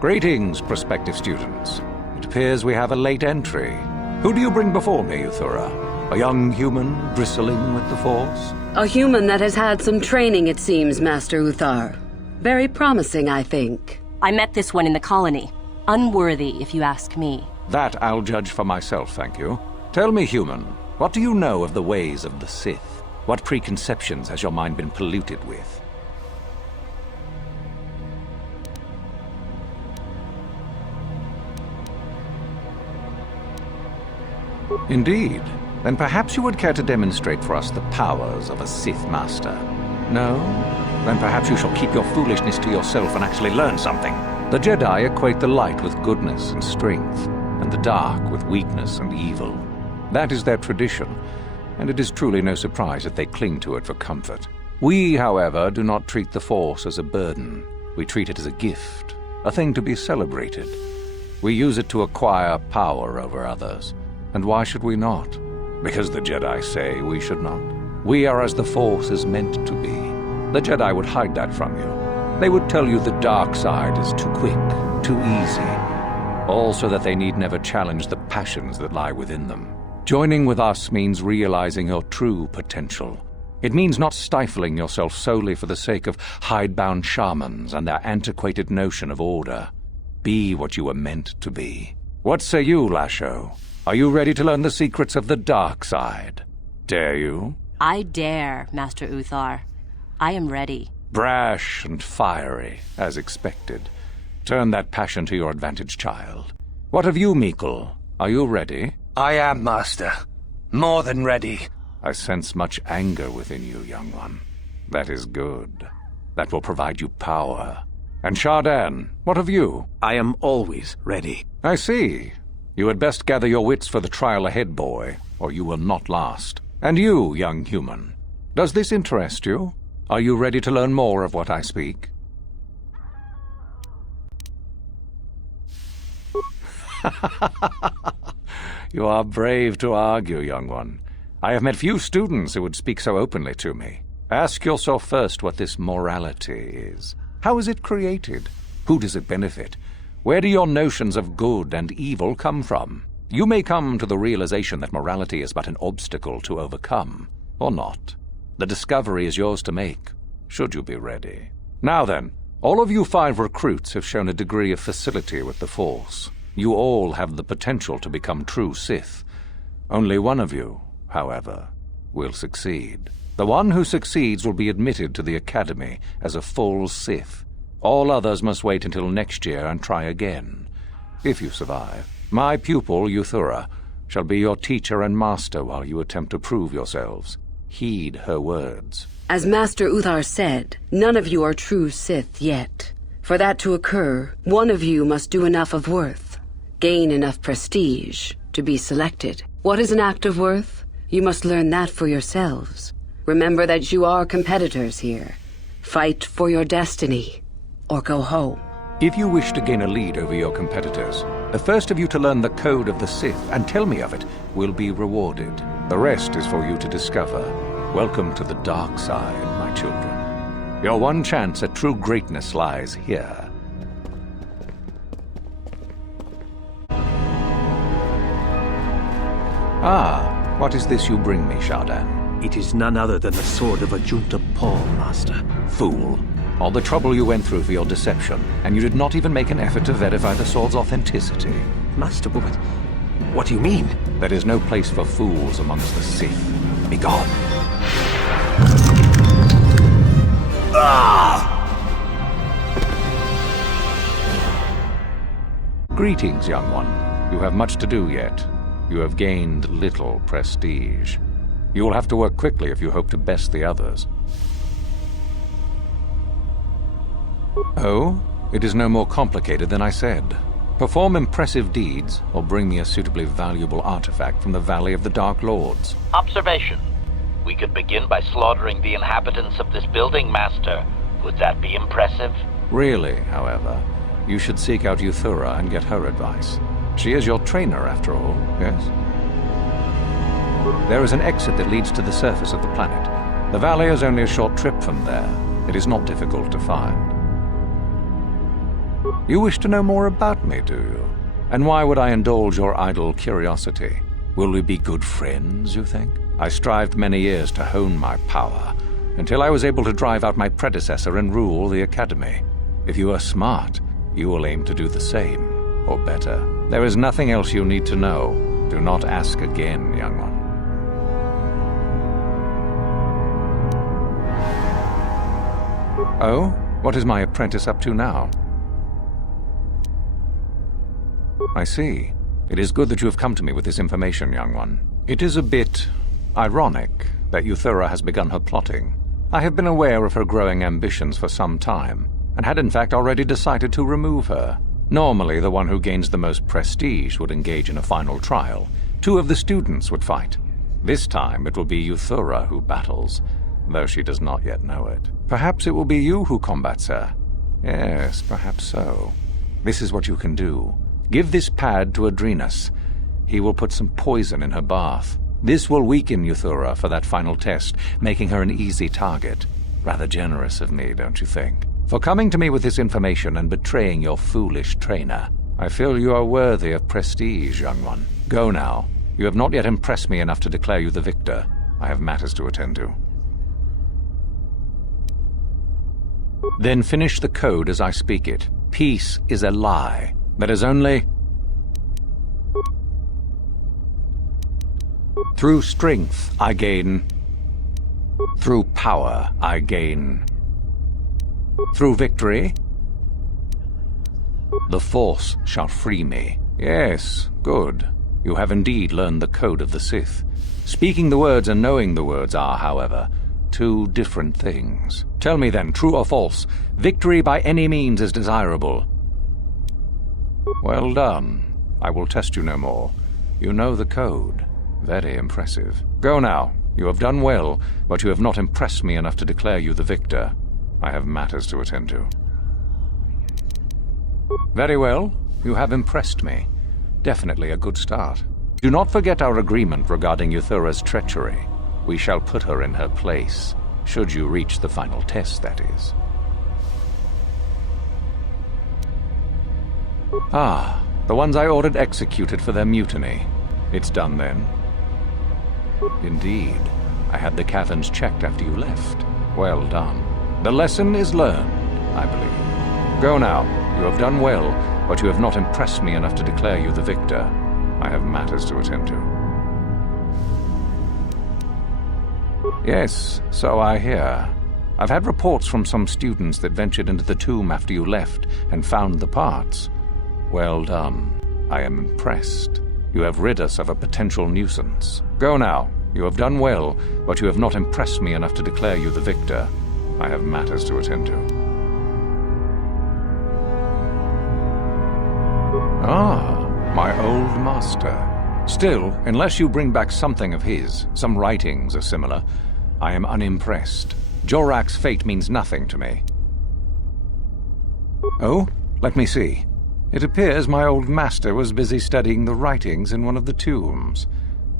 Greetings, prospective students. It appears we have a late entry. Who do you bring before me, Uthar? A young human bristling with the Force? A human that has had some training, it seems, Master Uthar. Very promising, I think. I met this one in the colony. Unworthy, if you ask me. That I'll judge for myself, thank you. Tell me, human, what do you know of the ways of the Sith? What preconceptions has your mind been polluted with? Indeed. Then perhaps you would care to demonstrate for us the powers of a Sith Master. No? Then perhaps you shall keep your foolishness to yourself and actually learn something. The Jedi equate the light with goodness and strength, and the dark with weakness and evil. That is their tradition, and it is truly no surprise that they cling to it for comfort. We, however, do not treat the Force as a burden. We treat it as a gift, a thing to be celebrated. We use it to acquire power over others. And why should we not? Because the Jedi say we should not. We are as the Force is meant to be. The Jedi would hide that from you. They would tell you the dark side is too quick, too easy. All so that they need never challenge the passions that lie within them. Joining with us means realizing your true potential. It means not stifling yourself solely for the sake of hidebound shamans and their antiquated notion of order. Be what you were meant to be. What say you, Lasho? Are you ready to learn the secrets of the dark side? Dare you? I dare, Master Uthar. I am ready. Brash and fiery, as expected. Turn that passion to your advantage, child. What of you, Meekle? Are you ready? I am, Master. More than ready. I sense much anger within you, young one. That is good. That will provide you power. And Shardan, what of you? I am always ready. I see. You had best gather your wits for the trial ahead, boy, or you will not last. And you, young human, does this interest you? Are you ready to learn more of what I speak? You are brave to argue, young one. I have met few students who would speak so openly to me. Ask yourself first what this morality is. How is it created? Who does it benefit? Where do your notions of good and evil come from? You may come to the realization that morality is but an obstacle to overcome, or not. The discovery is yours to make, should you be ready. Now then, all of you 5 recruits have shown a degree of facility with the Force. You all have the potential to become true Sith. Only one of you, however, will succeed. The one who succeeds will be admitted to the Academy as a full Sith. All others must wait until next year and try again. If you survive, my pupil, Uthar, shall be your teacher and master while you attempt to prove yourselves. Heed her words. As Master Uthar said, none of you are true Sith yet. For that to occur, one of you must do enough of worth, gain enough prestige, to be selected. What is an act of worth? You must learn that for yourselves. Remember that you are competitors here. Fight for your destiny, or go home. If you wish to gain a lead over your competitors, the first of you to learn the code of the Sith and tell me of it will be rewarded. The rest is for you to discover. Welcome to the dark side, my children. Your one chance at true greatness lies here. Ah, what is this you bring me, Shardan? It is none other than the sword of Ajunta Paul, Master. Fool. All the trouble you went through for your deception, and you did not even make an effort to verify the sword's authenticity. Master, but what do you mean? There is no place for fools amongst the Sith. Begone. Ah! Greetings, young one. You have much to do yet. You have gained little prestige. You will have to work quickly if you hope to best the others. Oh, it is no more complicated than I said. Perform impressive deeds, or bring me a suitably valuable artifact from the Valley of the Dark Lords. Observation. We could begin by slaughtering the inhabitants of this building, Master. Would that be impressive? Really, however, you should seek out Uthar and get her advice. She is your trainer, after all, yes? There is an exit that leads to the surface of the planet. The valley is only a short trip from there. It is not difficult to find. You wish to know more about me, do you? And why would I indulge your idle curiosity? Will we be good friends, you think? I strived many years to hone my power, until I was able to drive out my predecessor and rule the Academy. If you are smart, you will aim to do the same, or better. There is nothing else you need to know. Do not ask again, young one. Oh? What is my apprentice up to now? I see. It is good that you have come to me with this information, young one. It is a bit ironic that Uthar has begun her plotting. I have been aware of her growing ambitions for some time, and had in fact already decided to remove her. Normally, the one who gains the most prestige would engage in a final trial. 2 of the students would fight. This time it will be Uthar who battles, though she does not yet know it. Perhaps it will be you who combats her. Yes, perhaps so. This is what you can do. Give this pad to Adrenus. He will put some poison in her bath. This will weaken Uthar for that final test, making her an easy target. Rather generous of me, don't you think? For coming to me with this information and betraying your foolish trainer. I feel you are worthy of prestige, young one. Go now. You have not yet impressed me enough to declare you the victor. I have matters to attend to. Then finish the code as I speak it. Peace is a lie. That is only... Through strength I gain. Through power I gain. Through victory, the Force shall free me. Yes, good. You have indeed learned the code of the Sith. Speaking the words and knowing the words are, however, 2 different things. Tell me then, true or false, victory by any means is desirable. Well done. I will test you no more. You know the code. Very impressive. Go now. You have done well, but you have not impressed me enough to declare you the victor. I have matters to attend to. Very well. You have impressed me. Definitely a good start. Do not forget our agreement regarding Uthar's treachery. We shall put her in her place, should you reach the final test, that is. Ah, the ones I ordered executed for their mutiny. It's done then. Indeed. I had the caverns checked after you left. Well done. The lesson is learned, I believe. Go now. You have done well, but you have not impressed me enough to declare you the victor. I have matters to attend to. Yes, so I hear. I've had reports from some students that ventured into the tomb after you left and found the parts. Well done. I am impressed. You have rid us of a potential nuisance. Go now. You have done well, but you have not impressed me enough to declare you the victor. I have matters to attend to. Ah, my old master. Still, unless you bring back something of his, some writings are similar, I am unimpressed. Jorak's fate means nothing to me. Oh, let me see. It appears my old master was busy studying the writings in one of the tombs.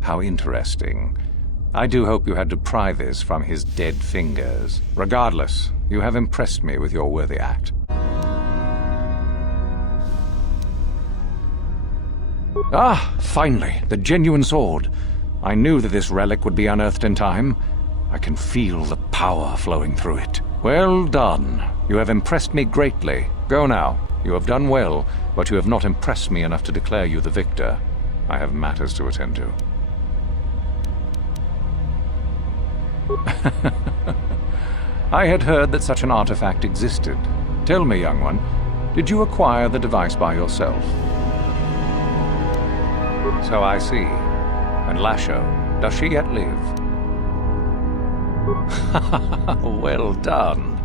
How interesting. I do hope you had to pry this from his dead fingers. Regardless, you have impressed me with your worthy act. Ah, finally, the genuine sword. I knew that this relic would be unearthed in time. I can feel the power flowing through it. Well done. You have impressed me greatly. Go now. You have done well, but you have not impressed me enough to declare you the victor. I have matters to attend to. I had heard that such an artifact existed. Tell me, young one, did you acquire the device by yourself? So I see. And Lasho, does she yet live? Well done.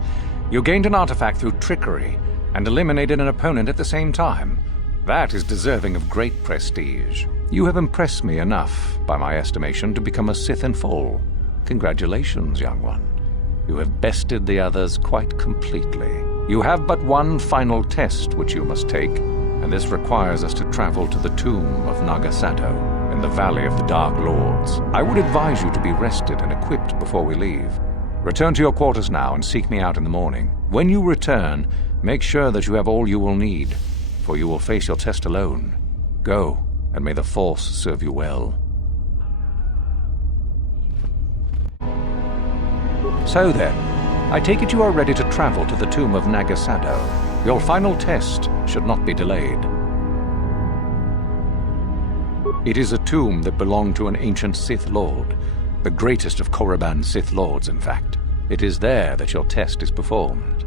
You gained an artifact through trickery and eliminated an opponent at the same time. That is deserving of great prestige. You have impressed me enough, by my estimation, to become a Sith in full. Congratulations, young one. You have bested the others quite completely. You have but one final test which you must take, and this requires us to travel to the tomb of Nagasado in the Valley of the Dark Lords. I would advise you to be rested and equipped before we leave. Return to your quarters now and seek me out in the morning. When you return, make sure that you have all you will need, for you will face your test alone. Go, and may the Force serve you well. So then, I take it you are ready to travel to the tomb of Nagasado. Your final test should not be delayed. It is a tomb that belonged to an ancient Sith Lord, the greatest of Korriban's Sith Lords, in fact. It is there that your test is performed.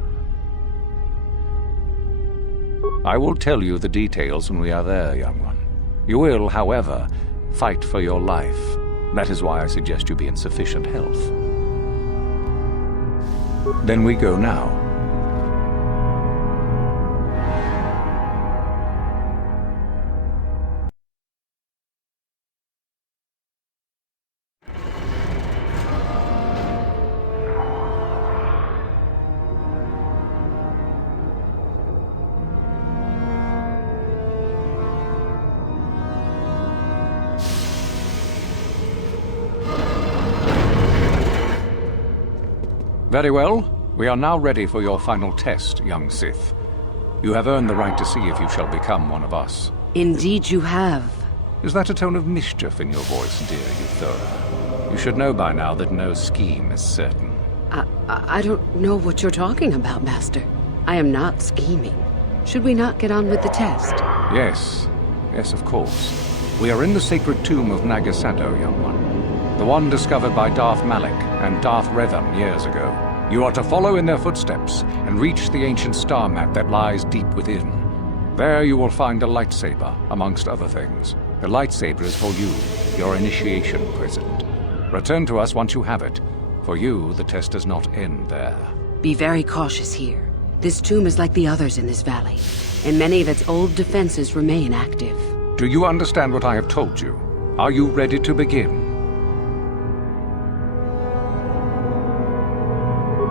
I will tell you the details when we are there, young one. You will, however, fight for your life. That is why I suggest you be in sufficient health. Then we go now. Very well. We are now ready for your final test, young Sith. You have earned the right to see if you shall become one of us. Indeed you have. Is that a tone of mischief in your voice, dear Uthar? You should know by now that no scheme is certain. I don't know what you're talking about, Master. I am not scheming. Should we not get on with the test? Yes. Yes, of course. We are in the sacred tomb of Nagasado, young one. The one discovered by Darth Malak and Darth Revan years ago. You are to follow in their footsteps and reach the ancient star map that lies deep within. There you will find a lightsaber, amongst other things. The lightsaber is for you, your initiation present. Return to us once you have it. For you, the test does not end there. Be very cautious here. This tomb is like the others in this valley, and many of its old defenses remain active. Do you understand what I have told you? Are you ready to begin?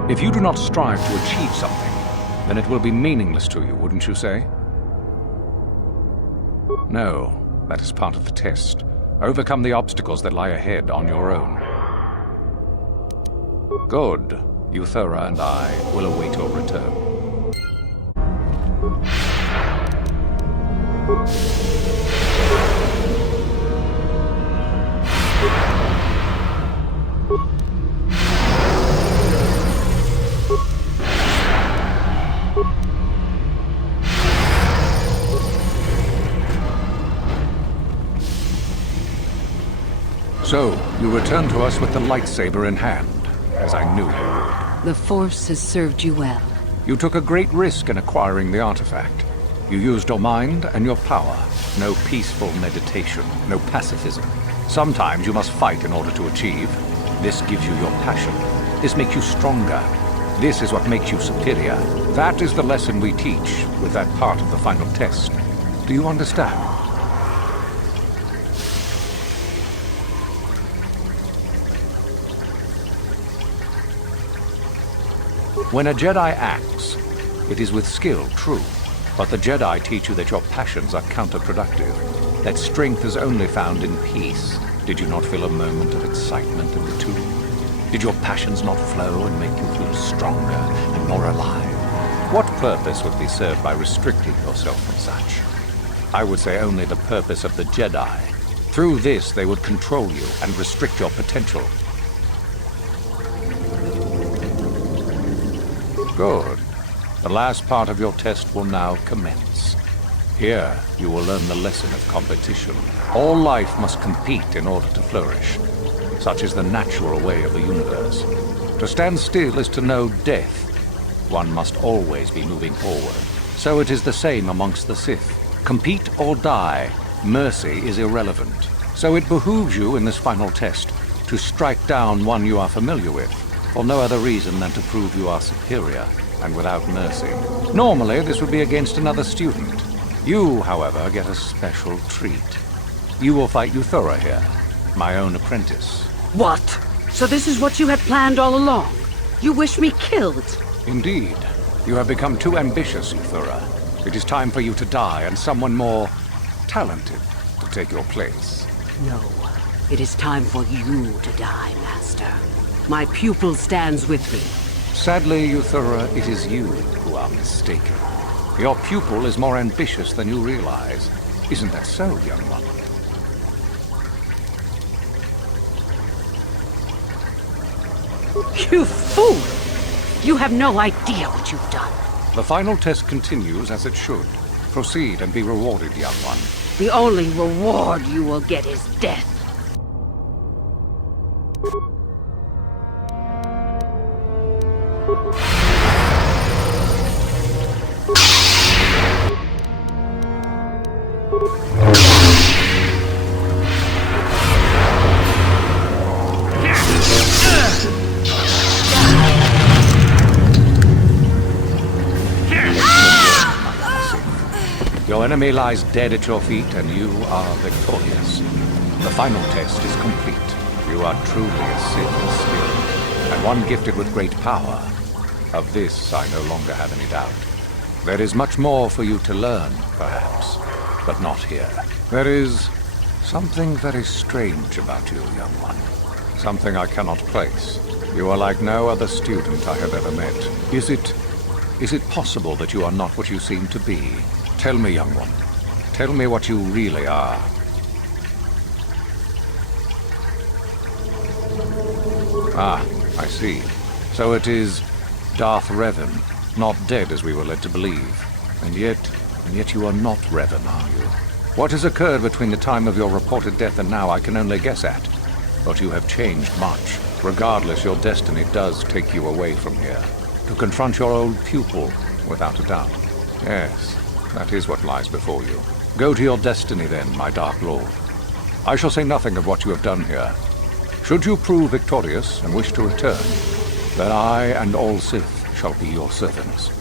If you do not strive to achieve something, then it will be meaningless to you, wouldn't you say? No, that is part of the test. Overcome the obstacles that lie ahead on your own. Good. Uthar and I will await your return. So, you return to us with the lightsaber in hand, as I knew you would. The Force has served you well. You took a great risk in acquiring the artifact. You used your mind and your power. No peaceful meditation, no pacifism. Sometimes you must fight in order to achieve. This gives you your passion. This makes you stronger. This is what makes you superior. That is the lesson we teach with that part of the final test. Do you understand? When a Jedi acts, it is with skill, true. But the Jedi teach you that your passions are counterproductive, that strength is only found in peace. Did you not feel a moment of excitement in the tomb? Did your passions not flow and make you feel stronger and more alive? What purpose would be served by restricting yourself from such? I would say only the purpose of the Jedi. Through this, they would control you and restrict your potential. Good. The last part of your test will now commence. Here, you will learn the lesson of competition. All life must compete in order to flourish. Such is the natural way of the universe. To stand still is to know death. One must always be moving forward. So it is the same amongst the Sith. Compete or die. Mercy is irrelevant. So it behooves you in this final test to strike down one you are familiar with, for no other reason than to prove you are superior and without mercy. Normally, this would be against another student. You, however, get a special treat. You will fight Uthar here, my own apprentice. What? So this is what you had planned all along? You wish me killed? Indeed. You have become too ambitious, Uthar. It is time for you to die and someone more talented to take your place. No. It is time for you to die, Master. My pupil stands with me. Sadly, Uthar, it is you who are mistaken. Your pupil is more ambitious than you realize. Isn't that so, young one? You fool! You have no idea what you've done. The final test continues as it should. Proceed and be rewarded, young one. The only reward you will get is death. Your enemy lies dead at your feet, and you are victorious. The final test is complete. You are truly a Sith in spirit, and one gifted with great power. Of this, I no longer have any doubt. There is much more for you to learn, perhaps, but not here. There is something very strange about you, young one. Something I cannot place. You are like no other student I have ever met. Is it possible that you are not what you seem to be? Tell me, young one. Tell me what you really are. Ah, I see. So it is Darth Revan, not dead as we were led to believe. And yet you are not Revan, are you? What has occurred between the time of your reported death and now I can only guess at. But you have changed much. Regardless, your destiny does take you away from here. To confront your old pupil, without a doubt. Yes. That is what lies before you. Go to your destiny then, my Dark Lord. I shall say nothing of what you have done here. Should you prove victorious and wish to return, then I and all Sith shall be your servants.